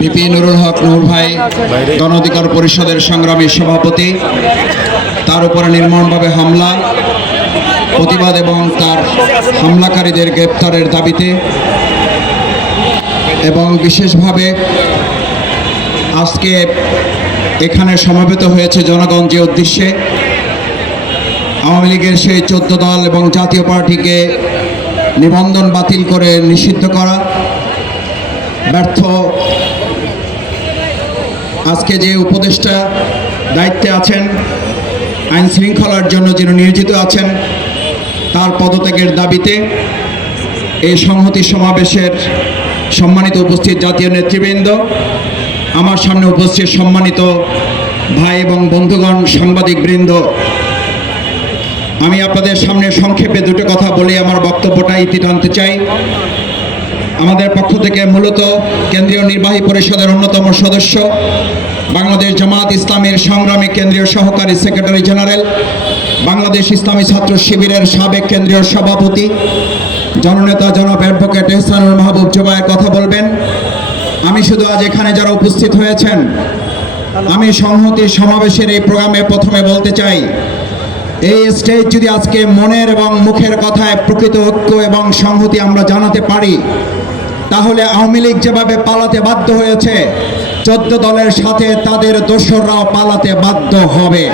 BP Nurul হক নূর ভাই গণ অধিকার পরিষদের সংগ্রামী সভাপতি, তার উপরে নির্মমভাবে হামলা, প্রতিবাদ এবং তার হামলাকারীদের গ্রেপ্তারের দাবিতে এবং বিশেষভাবে আজকে এখানে সমবেত হয়েছে জনগণ যে উদ্দেশ্যে আওয়ামী লীগের সেই চোদ্দ দল এবং জাতীয় পার্টিকে নিবন্ধন বাতিল করে নিষিদ্ধ করা, ব্যর্থ আজকে যে উপদেষ্টা দায়িত্বে আছেন, আইন শৃঙ্খলার জন্য যিনি নিয়োজিত আছেন, তার পদত্যাগের দাবিতে এই সংহতি সমাবেশের সম্মানিত উপস্থিত জাতীয় নেতৃবৃন্দ, আমার সামনে উপস্থিত সম্মানিত ভাই এবং বন্ধুগণ, সাংবাদিকবৃন্দ, আমি আপনাদের সামনে সংক্ষেপে দুটো কথা বলে আমার বক্তব্যটা ইতি টানতে চাই। আমাদের পক্ষ থেকে মূলত কেন্দ্রীয় নির্বাহী পরিষদের অন্যতম সদস্য, বাংলাদেশ জামাত ইসলামের সংগ্রামী কেন্দ্রীয় সহকারী সেক্রেটারি জেনারেল, বাংলাদেশ ইসলামী ছাত্র শিবিরের সাবেক কেন্দ্রীয় সভাপতি, জননেতা জনাব অ্যাডভোকেট এহসানুল মাহবুব জোবায়ের কথা বলবেন। আমি শুধু আজ এখানে যারা উপস্থিত হয়েছেন, আমি সংহতি সমাবেশের এই প্রোগ্রামে প্রথমে বলতে চাই, এই স্টেজ যদি আজকে মনের এবং মুখের কথায় প্রকৃত ঐক্য এবং সংহতি আমরা জানাতে পারি তাহলে আওয়ামী লীগ যেভাবে পালাতে বাধ্য হয়েছে, চোদ্দ দলের সাথে তাদের দোসররাও পালাতে বাধ্য হবে।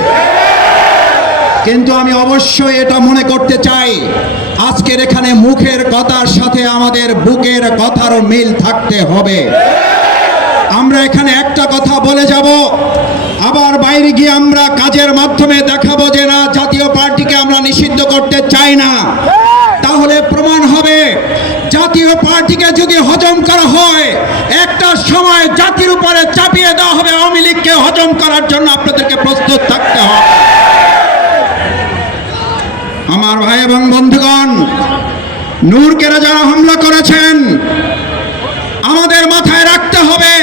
কিন্তু আমি অবশ্যই এটা মনে করতে চাই, আজকের এখানে মুখের কথার সাথে আমাদের বুকের কথারও মিল থাকতে হবে। আমরা এখানে একটা কথা বলে যাব, আবার বাইরে গিয়ে আমরা কাজের মাধ্যমে দেখাবো যে না, জাতীয় পার্টিকে আমরা নিষিদ্ধ করতে চাই না। জাতীয় পার্টিকে যদি হজম করা হয়, একটা সময় জাতির উপরে চাপিয়ে দেওয়া হবে আওয়ামী লীগকে হজম করার জন্য আপনাদেরকে প্রস্তুত থাকতে হবে। আমার ভাই এবং বন্ধুগণ নূরকেরা যারা হামলা করেছেন। আমাদের মাথায় রাখতে হবে,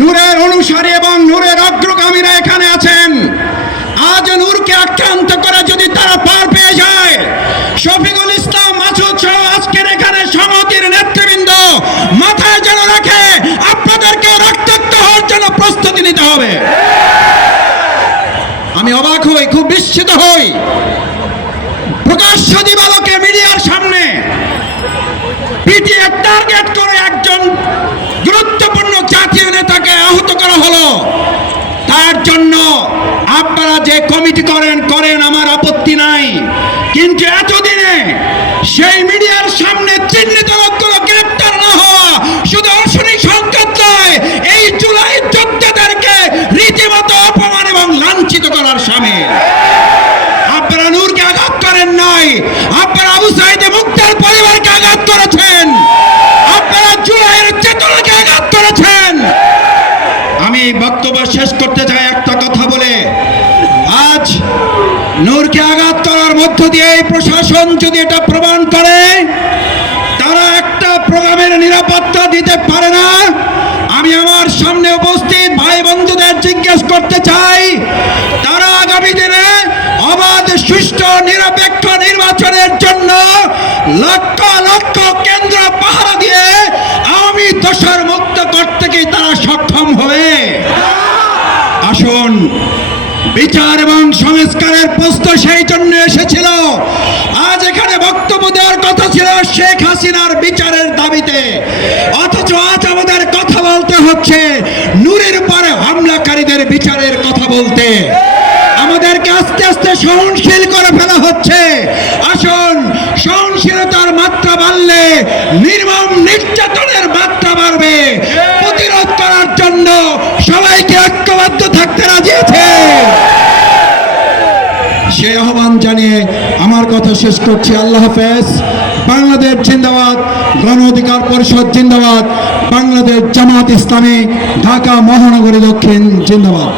নূরের অনুসারী এবং নূরের অগ্রগামীরা এখানে আছেন। আজ নূরকে আক্রান্ত করে যদি তারা পার পেয়ে যায় শফিকুল ইসলাম মাসুদ সহ আজকের এখানে সমিতির নেতৃবৃন্দ মাথায় যেন রাখে আপনাদেরকে রক্তাক্ত হওয়ার জন্য প্রস্তুতি নিতে হবে। আমি অবাক হই, খুব বিস্মিত হই। প্রকাশ্য দিবালোকে মিডিয়ার সামনে পিটিএ টার্গেট করে একজন গুরুত্বপূর্ণ জাতীয় নেতাকে আহত করা হলো। তার জন্য আপনারা যে কমিটি করেন করেন, আমার আপত্তি নাই। কিন্তু এতদিনে সেই করেন নাই। আপনারা আবু সাইদে মুক্তার পরিবারকে আঘাত করেছেন। আপনারা জুলাইয়ের চেতনাকে আঘাত করেছেন। আমি বক্তব্য শেষ করতে চাই একটা কথা বলে। আজ নূরকে আঘাত করার মধ্য দিয়ে এই প্রশাসন যদি এটা প্রমাণ করে, তারা একটা প্রোগ্রামের নিরাপত্তা দিতে পারে না। আমি আমার সামনে উপস্থিত ভাই বন্ধুদের জিজ্ঞেস করতে চাই সুষ্ঠু, নিরপেক্ষ নির্বাচনের জন্য লক্ষ লক্ষ কেন্দ্র পাহারা দিয়ে আওয়ামী দোষর মুক্ত করতে কি তারা সক্ষম হবে। আসুন, বিচার এবং সংস্কারের প্রশ্ন সেই জন্য এসেছিল। আজ এখানে বক্তব্য দেওয়ার কথা ছিল শেখ হাসিনার বিচারের দাবিতে। অথচ আজ আমাদের কথা বলতে হচ্ছে নূরের উপরে হামলাকারীদের বিচারের কথা বলতে। সহনশীল করে ফেলা হচ্ছে। আসুন, সহনশীলতার মাত্রা বাড়লে নির্মম নির্যাতনের মাত্রা বাড়বে। প্রতিরোধ করার জন্য সবাইকে ঐক্যবদ্ধ থাকতে রাজি আছে। সে আহ্বান জানিয়ে আমার কথা শেষ করছি। আল্লাহ হাফেজ। বাংলাদেশ জিন্দাবাদ, গণ অধিকার পরিষদ জিন্দাবাদ, বাংলাদেশ জামাত ইসলামী, ঢাকা মহানগরী দক্ষিণ জিন্দাবাদ।